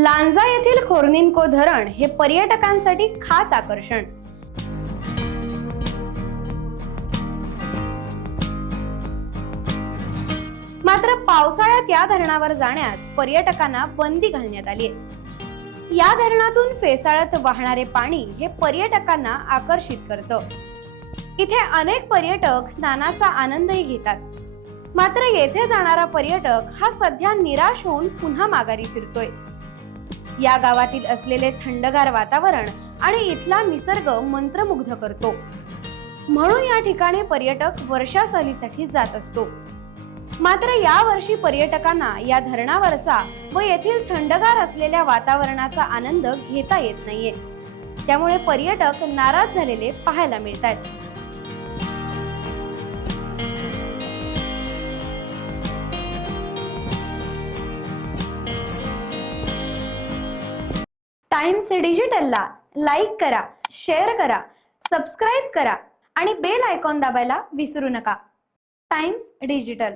लांजा येथील खोर्निन्को धरण हे पर्यटकांसाठी खास आकर्षण। मात्र पावसाळ्यात या धरणावर जाण्यास पर्यटकांना बंदी घालण्यात आली आहे। या धरणातून फेसाळत वाहणारे पाणी हे पर्यटकांना आकर्षित करतं। इथे अनेक पर्यटक स्नानाचा आनंदही घेतात। मात्र येथे जाणारा पर्यटक हा सध्या निराश होऊन पुन्हा माघारी फिरतोय। या गावातील असलेले थंडगार वातावरण आणि इथला निसर्ग मंत्रमुग्ध करतो, म्हणून या ठिकाणी पर्यटक वर्षा सहलीसाठी जात असतो। मात्र या वर्षी पर्यटकांना या धरणावरचा व येथील थंडगार असलेल्या वातावरणाचा आनंद घेता येत नाहीये। त्यामुळे पर्यटक नाराज झालेले पाहायला मिळतात। टाइम्स डिजिटलला लाईक करा, शेअर करा, सबस्क्राईब करा आणि बेल आयकॉन दाबायला विसरू नका। Times digital.